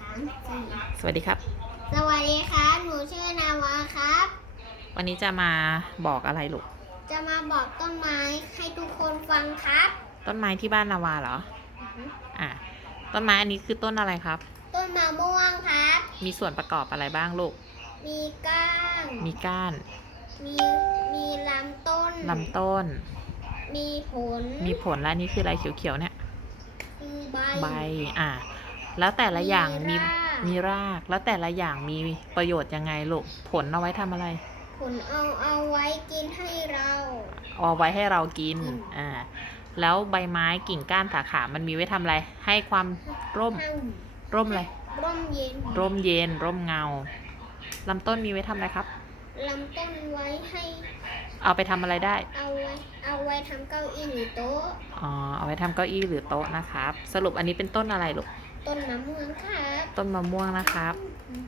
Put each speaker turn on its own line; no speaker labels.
สามสี่
สวัสดีครับ
สวัสดีครับ หนูชื่อนาวาครับ
วันนี้จะมาบอกอะไรลูก
จะมาบอกต้นไม้ให้ทุกคนฟังครับ
ต้นไม้ที่บ้านนาวาเหรอ อะ ต้นไม้อันนี้คือต้นอะไรครับ
ต้นมะม่วงครับ
มีส่วนประกอบอะไรบ้างลูก
มีก้าน
มีก้าน
มี มีลำต้น
ลำต้น
มีผล
มีผลและอันนี้คืออะไรเขียวๆเนี่ย
มีใบ
ใบ อะ แล้วแต่ละอย่างมี
มีราก
มีราก แล้วแต่ละอย่างมีประโยชน์ยังไงลูก ผลเอาไว้ทำอะไร
ผลเอาเอาไว้กินให้เรา
เอาไว้ให้เรากิน
อืม
อ่า แล้วใบไม้กิ่งก้านสาขา มันมีไว้ทำอะไร ให้ความร่ม
ให้
ร่มอะไร
ร่มเย็น
ร่มเย็น ร่มเงาลำต้นมีไว้ทำอะไรครับ
ลำต้นไว้ให้
เอาไปทำอะไรได้
เอาไว้ เอาไว้ทำเก้าอี้หรือโต๊ะ
อ๋อ เอาไว้ทำเก้าอี้หรือโต๊ะนะครับ สรุปอันนี้เป็นต้นอะไรลูก
ต้นมะม่วงครับ
ต้นมะม่วงนะครับ
อืม